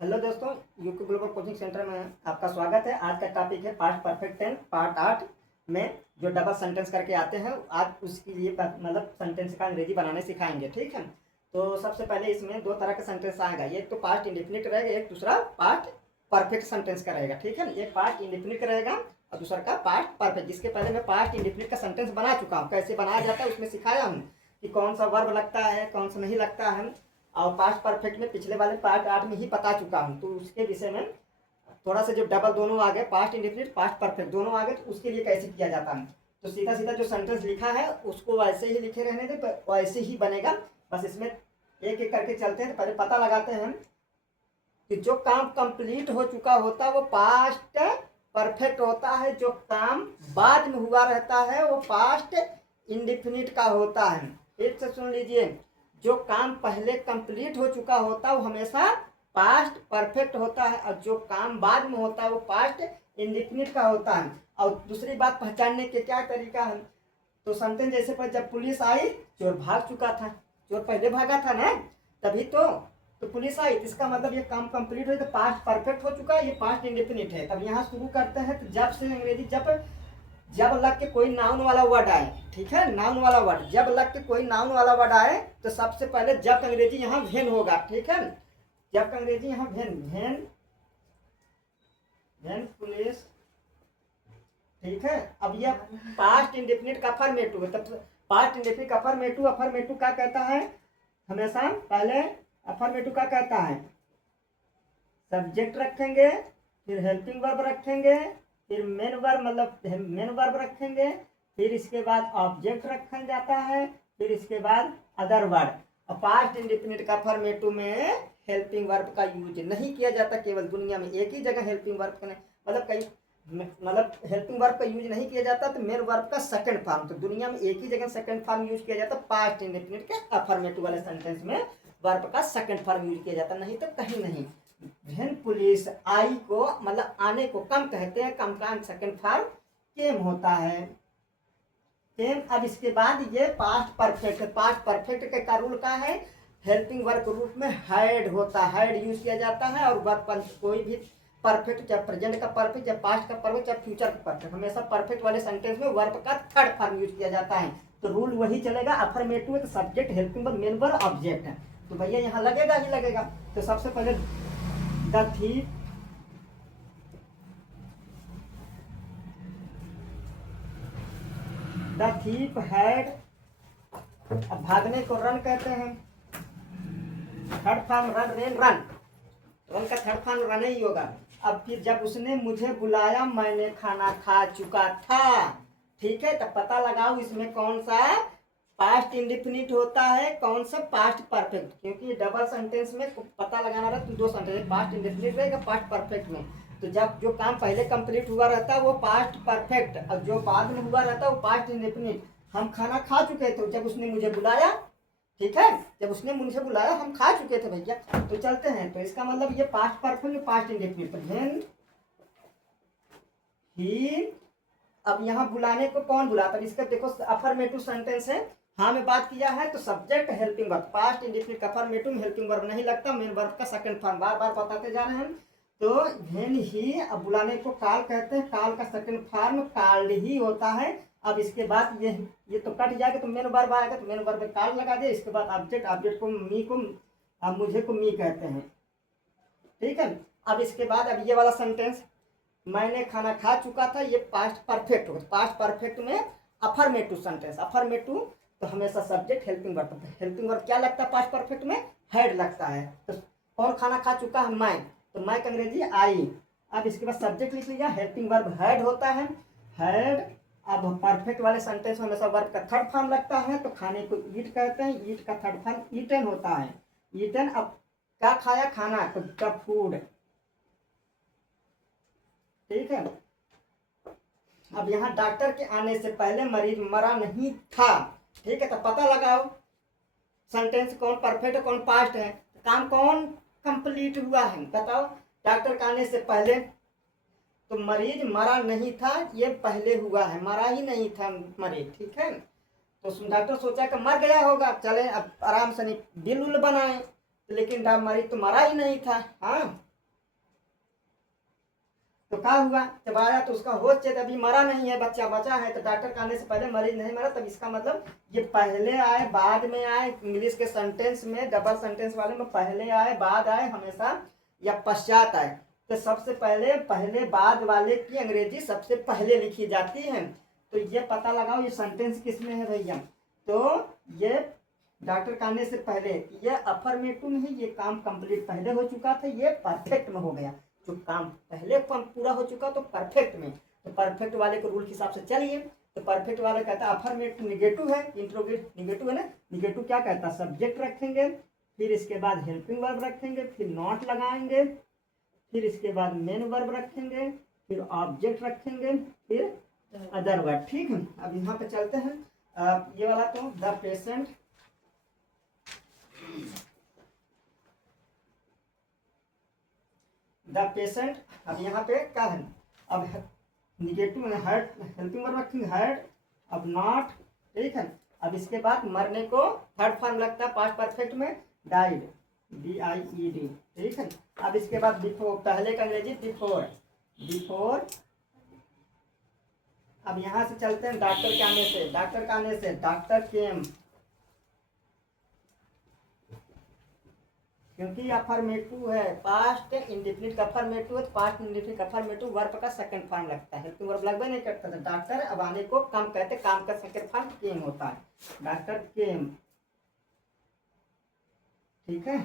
Hello दोस्तों, UK global coaching centre में आपका स्वागत है। आज का टॉपिक है पास्ट परफेक्ट टेंस पार्ट 8 में जो डबल सेंटेंस करके आते हैं। आज उसके लिए मतलब सेंटेंस का अंग्रेजी बनाने सिखाएंगे, ठीक है। तो सबसे पहले इसमें दो तरह का सेंटेंस आएगा, एक तो पास्ट इंडेफिनिट रहेगा, एक दूसरा पास्ट परफेक्ट सेंटेंस का रहेगा, ठीक है। एक पास्ट इंडेफिनिट रहेगा और दूसरा का पास्ट परफेक्ट। जिसके पहले मैं पास्ट इंडेफिनिट का सेंटेंस बना चुका हूँ, कैसे बनाया जाता है उसमें सिखाया हूँ कि कौन सा वर्ब लगता है कौन सा नहीं लगता है। और पास्ट परफेक्ट में पिछले वाले पार्ट 8 में ही बता चुका हूँ, तो उसके विषय में थोड़ा सा जो डबल दोनों आ गए, पास्ट इंडेफिनिट पास्ट परफेक्ट दोनों आ गए, तो उसके लिए कैसे किया जाता है। तो सीधा सीधा जो सेंटेंस लिखा है उसको वैसे ही लिखे रहने दे, वैसे ही बनेगा। बस इसमें एक एक करके चलते हैं। तो पहले पता लगाते हैं कि जो काम कंप्लीट हो चुका होता है वो पास्ट परफेक्ट होता है, जो काम बाद में हुआ रहता है वो पास्ट इंडेफिनिट का होता है। फिर से सुन लीजिए, जो काम पहले कंप्लीट हो चुका होता है वो हमेशा पास्ट परफेक्ट होता है, और जो काम बाद में होता है वो पास्ट इंडेफिनिट का होता है। और दूसरी बात पहचानने के क्या तरीका है, तो सेंटेंस जैसे पर जब पुलिस आई, चोर भाग चुका था, चोर पहले भागा था ना, तभी तो पुलिस आई, इसका मतलब ये काम कंप्लीट हो, तो पास्ट परफेक्ट हो चुका है, ये पास्ट इंडेफिनिट है। तब यहाँ शुरू करते हैं, तो जब से अंग्रेजी जब लग के कोई नाउन वाला वर्ड आए, ठीक है, नाउन वाला वर्ड जब लग के कोई नाउन वाला वर्ड आए तो सबसे पहले जब अंग्रेजी यहाँ वेन होगा, ठीक है। जब अंग्रेजी यहाँ वेन वेन वेन पुलिस, ठीक है। अब यह पास्ट इंडेफिनिट का अफर्मेटिव है, तब पास्ट इंडेफिनिट का अफर्मेटिव अफर्मेटिव क्या कहता है, हमेशा पहले अफर्मेटिव क्या कहता है, सब्जेक्ट रखेंगे, फिर हेल्पिंग वर्ब रखेंगे, फिर मेन वर्ब मतलब मेन वर्ब रखेंगे, फिर इसके बाद ऑब्जेक्ट रखा जाता है, फिर इसके बाद अदर वर्ड। और पास्ट इंडेफिनिट का अफर्मेटिव में हेल्पिंग वर्ब का यूज नहीं किया जाता, केवल दुनिया में एक ही जगह हेल्पिंग वर्ब का मतलब कई मतलब हेल्पिंग वर्ब का यूज नहीं किया जाता, तो मेन वर्ब का सेकंड फॉर्म, तो दुनिया में एक ही जगह सेकंड फॉर्म यूज किया जाता, पास्ट इंडेफिनिट के अफर्मेटिव वाले सेंटेंस में वर्ब का सेकंड फॉर्म यूज किया जाता, नहीं तो कहीं नहीं। वेन पुलिस आई को मतलब आने को कम कहते हैं, कम का सेकंड फॉर्म केम होता है, केम। अब इसके बाद ये पास्ट परफेक्ट, पास्ट परफेक्ट के का रूल का है, हेल्पिंग वर्ब के रूप में हैड होता है, हैड यूज किया जाता है। और वर्ब कोई भी परफेक्ट, चाहे प्रेजेंट का परफेक्ट, चाहे पास्ट का परफेक्ट, चाहे फ्यूचर का परफेक्ट, हमेशा परफेक्ट वाले सेंटेंस में वर्ब का थर्ड फॉर्म यूज किया जाता है। तो रूल वही चलेगा, अफर्मेटिव है तो subject helping verb main verb object है, तो भैया यहाँ लगेगा ही लगेगा। तो सबसे पहले द थीफ हैड, अब भागने को रन कहते हैं, third form run, rain run, run का थर्ड फॉर्म रन ही होगा। अब फिर जब उसने मुझे बुलाया मैंने खाना खा चुका था, ठीक है। तब पता लगाओ इसमें कौन सा पास्ट इंडेफिनिट होता है, कौन सा पास्ट परफेक्ट, क्योंकि डबल सेंटेंस में पता लगाना रहा तो दो सेंटेंस, पास्ट इंडेफिनिट रहेगा पास्ट परफेक्ट में। तो जब जो काम पहले कंप्लीट हुआ रहता है वो पास्ट परफेक्ट, और जो बाद में हुआ रहता है वो पास्ट इंडेफिनिट। हम खाना खा चुके थे जब उसने मुझे बुलाया, ठीक है, जब उसने मुझे बुलाया हम खा चुके थे भैया। तो चलते हैं, तो इसका मतलब ये past perfect past indefinite. When he, अब यहाँ बुलाने को कौन बुलाता है, इसका देखो अफर्मेटिव सेंटेंस है, हाँ में बात किया है, तो subject helping verb, past indefinite affirmative में हेल्पिंग वर्ब नहीं लगता, मेन वर्ब का सेकंड फॉर्म बार बार बताते जा रहे हैं। तो वेन ही, अब बुलाने को कॉल कहते हैं, कॉल का सेकंड फॉर्म कॉल्ड ही होता है। अब इसके बाद ये तो कट जाएगा, तो मेन वर्ब आएगा, तो मेन वर्ब में कॉल लगा दे, इसके बाद ऑब्जेक्ट, ऑब्जेक्ट को मी को, अब मुझे को मी कहते हैं, ठीक है। अब इसके बाद अब ये वाला सेंटेंस मैंने खाना खा चुका था, ये पास्ट परफेक्ट होगा। पास्ट परफेक्ट में अफर्मेटिव सेंटेंस, अफर्मेटिव तो हमेशा subject helping verb, helping verb क्या लगता है पास्ट परफेक्ट में, हैड लगता है। तो कौन खाना खा चुका है, मैं, तो मैं का अंग्रेजी आई। अब इसके बाद सब्जेक्ट लिख लीजिए, हेल्पिंग वर्ब हैड होता है, हैड। अब परफेक्ट वाले सेंटेंस में हमेशा वर्ब का थर्ड फॉर्म लगता है, तो खाने को ईट कहते हैं, ईट का थर्ड फॉर्म ईटन होता है, ईटन। अब क्या खाया, खाना, तो द फूड, ठीक है। अब यहाँ डॉक्टर के आने से पहले मरीज मरा नहीं था, ठीक है। तो पता लगाओ सेंटेंस कौन परफेक्ट है कौन पास्ट है, काम कौन कंप्लीट हुआ है, बताओ। डॉक्टर के आने से पहले, तो मरीज मरा नहीं था, ये पहले हुआ है, मरा ही नहीं था मरीज, ठीक है। तो डॉक्टर सोचा कि मर गया होगा, चले अब आराम से नहीं बिल उल बनाए, लेकिन मरीज तो मरा ही नहीं था, हाँ। तो क्या हुआ, जब आया तो उसका होश चेत अभी मरा नहीं है, बच्चा बचा है, तो डॉक्टर के आने से पहले मरीज नहीं मरा, तब इसका मतलब ये पहले आए बाद में आए, इंग्लिश के सेंटेंस में डबल सेंटेंस वाले में पहले आए बाद आए हमेशा या पश्चात आए। तो सबसे पहले बाद वाले की अंग्रेजी सबसे पहले लिखी जाती है। तो ये पता लगाओ ये सेंटेंस किस में है भैया, तो ये डॉक्टर के आने से पहले, ये अफर्मेटिव में है, ये काम कंप्लीट पहले हो चुका था, ये परफेक्ट में हो गया। जो काम पहले पूरा हो चुका तो परफेक्ट में, तो परफेक्ट वाले को रूल के हिसाब से चलिए। तो परफेक्ट वाले कहता है अफर्मेटिव निगेटिव है, इंट्रोगेट निगेटिव है ना, निगेटिव क्या कहता है, सब्जेक्ट रखेंगे, फिर इसके बाद हेल्पिंग वर्ब रखेंगे, फिर नॉट लगाएंगे, फिर इसके बाद मेन वर्ब रखेंगे, फिर ऑब्जेक्ट रखेंगे, फिर अदर वर्ड। ठीक है, अब यहाँ पे चलते हैं। ये वाला तो द पेशेंट, द पेशेंट, अब यहाँ पे क्या है, अब निगेटिव में हर्ट, हेल्पिंग वर्ब रखेंगे हर्ट, अब नॉट, ठीक है। अब इसके बाद मरने को थर्ड फॉर्म लगता है पास्ट परफेक्ट में, डाइड, DIED, ठीक है। अब इसके बाद बिफोर, पहले का अंग्रेजी बिफोर, बिफोर। अब यहाँ से चलते हैं डॉक्टर के आने से, डॉक्टर के आने से डॉक्टर केम, क्योंकि अफर्मेटिव है, पास्ट इंडेफिनिट अफर्मेटिव है, पास्ट इंडेफिनिट अफर्मेटिव वर्ब का सेकंड फॉर्म लगता है, हेल्पिंग वर्ब लगभग नहीं करता था। डॉक्टर अब आने को कम कहते, काम का सेकंड फॉर्म केम होता है, डॉक्टर केम, ठीक है।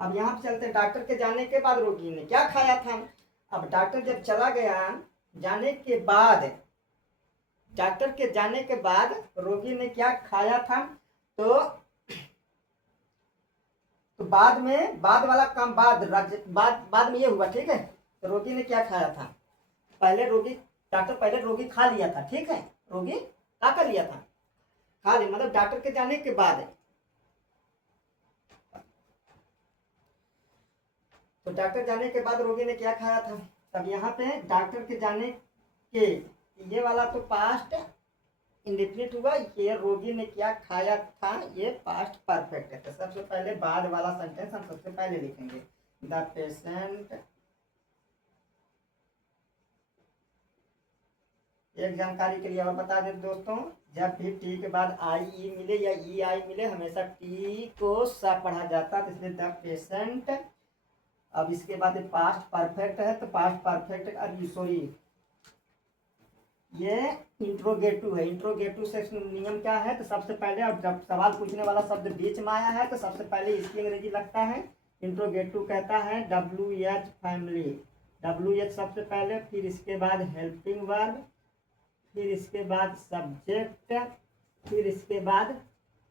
अब यहाँ पे चलते हैं डॉक्टर के जाने के बाद रोगी ने क्या खाया था। अब डॉक्टर जब चला गया, जाने के बाद, डॉक्टर के जाने के बाद रोगी ने क्या खाया था, तो बाद में, बाद वाला काम बाद में ये हुआ, ठीक है। तो रोगी ने क्या खाया था, पहले रोगी, डॉक्टर पहले रोगी खा लिया था, ठीक है, रोगी क्या कर लिया था, खा लिया, मतलब डॉक्टर के जाने के बाद। तो डॉक्टर जाने के बाद रोगी ने क्या खाया था, तब यहाँ पे डॉक्टर के जाने के, ये वाला तो पास्ट इंडेफिनिट हुआ, ये रोगी ने क्या खाया था, ये पास्ट परफेक्ट है। तो सबसे पहले बाद वाला सेंटेंस हम सबसे पहले लिखेंगे, द पेशेंट। एक जानकारी के लिए और बता दें दोस्तों, जब भी टी के बाद आई ई मिले या ई आई मिले, हमेशा टी को सा पढ़ा जाता है, तो इसलिए द पेशेंट। अब इसके बाद पास्ट परफेक्ट है, तो पास्ट परफेक्ट, अब सॉरी ये इंट्रोगेटिव है, इंट्रोगेटिव से नियम क्या है, तो सबसे पहले, अब जब सवाल पूछने वाला शब्द बीच में आया है, तो सबसे पहले इसकी अंग्रेजी लगता है, इंट्रोगेटिव कहता है WH फैमिली, WH सबसे पहले, फिर इसके बाद हेल्पिंग वर्ब, फिर इसके बाद सब्जेक्ट, फिर इसके बाद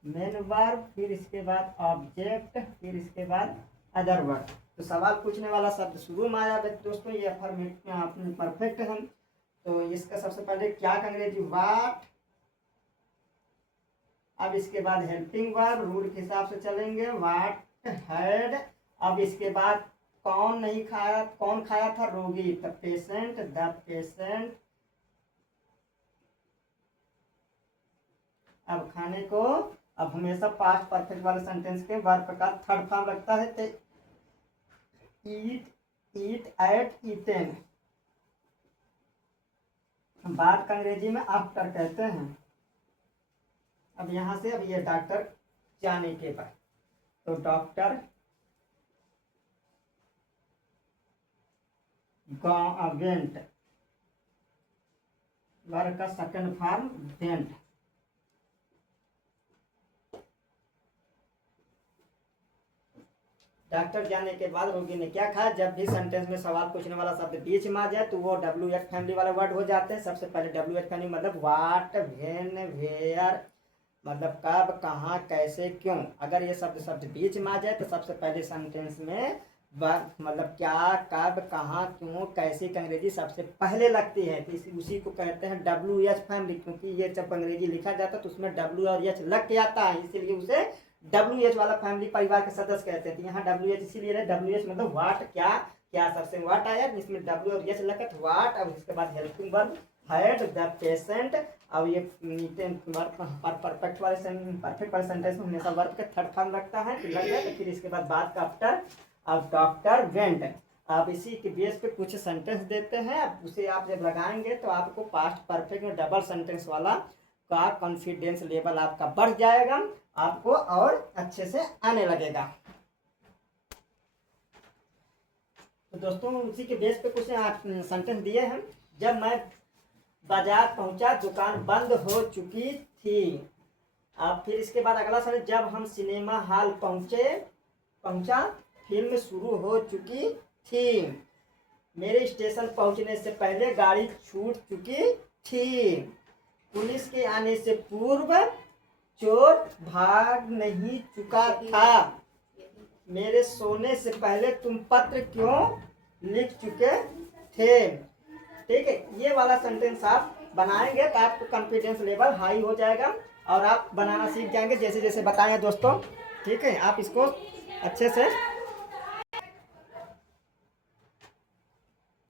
मेन वर्ब, फिर इसके बाद ऑब्जेक्ट, फिर इसके बाद अदर वर्ब। तो सवाल पूछने वाला शब्द शुरू में आया दोस्तों, ये परफेक्ट है। तो इसका सबसे पहले क्या का अंग्रेजी, वाट। अब इसके बाद हेल्पिंग वर्ब, रूल के हिसाब से चलेंगे, वाट हैड। अब इसके बाद कौन नहीं खाया, कौन खाया था, रोगी, द पेशेंट, द पेशेंट। अब खाने को, अब हमेशा पास्ट परफेक्ट वाले सेंटेंस के वर्ब का थर्ड फॉर्म लगता है, तो ईट, ईट, एट, ईटेन। बाद का अंग्रेजी में आफ्टर कहते हैं। अब यहाँ से, अब ये डॉक्टर जाने के बाद, तो डॉक्टर वेंट, वर्ब का सेकंड फॉर्म वेंट। डॉक्टर जाने के बाद रोगी ने क्या खाया, जब भी सेंटेंस में सवाल पूछने वाला शब्द बीच में आ जाए तो वो WH फैमिली वाला वर्ड हो जाते हैं। सबसे पहले WH फैमिली मतलब वाट, व्हेन, वेयर, मतलब कब, कहाँ, कैसे, क्यों। अगर ये शब्द बीच में आ जाए तो सबसे पहले सेंटेंस में मतलब क्या, कब, कहाँ, क्यों, कैसे की अंग्रेजी सबसे पहले लगती है, तो उसी को कहते हैं WH फैमिली। क्योंकि ये जब अंग्रेजी लिखा जाता है तो उसमें W और H लग के आता है, इसीलिए उसे WH वाला फैमिली परिवार के सदस्य कहते हैं। यहाँ WH इसीलिए है, WH मतलब वाट, क्या, क्या सबसे वाट आया, जिसमें W और H लगा तो वाट। अब इसके बाद helping verb had, the patient. अब ये परफेक्ट वाले सेंटेंस में हमेशा वर्ब का थर्ड फॉर्म लगता है, तो लग गया। तो फिर इसके बाद का आफ्टर, अब डॉक्टर वेंट। आप इसी के बेस पे कुछ सेंटेंस देते हैं, उसे आप जब लगाएंगे तो आपको पास्ट परफेक्ट में डबल सेंटेंस वाला का कॉन्फिडेंस लेवल आपका बढ़ जाएगा, आपको और अच्छे से आने लगेगा। तो दोस्तों उसी के बेस पे कुछ सेंटेंस दिए हैं। जब मैं बाजार पहुंचा दुकान बंद हो चुकी थी। अब फिर इसके बाद अगला सेंटेंस, जब हम सिनेमा हॉल पहुंचा फिल्म शुरू हो चुकी थी। मेरे स्टेशन पहुंचने से पहले गाड़ी छूट चुकी थी। पुलिस के आने से पूर्व चोर भाग नहीं चुका था। मेरे सोने से पहले तुम पत्र क्यों लिख चुके थे। ठीक है, ये वाला सेंटेंस आप बनाएंगे तो आपको कॉन्फिडेंस लेवल हाई हो जाएगा और आप बनाना सीख जाएंगे जैसे जैसे बताएंगे दोस्तों। ठीक है, आप इसको अच्छे से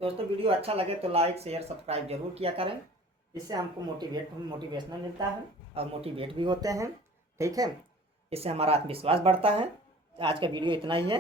दोस्तों वीडियो अच्छा लगे तो लाइक शेयर सब्सक्राइब जरूर किया करें। इससे हमको मोटिवेशनल मिलता है और मोटिवेट भी होते हैं। ठीक है, इससे हमारा आत्मविश्वास बढ़ता है। आज का वीडियो इतना ही है।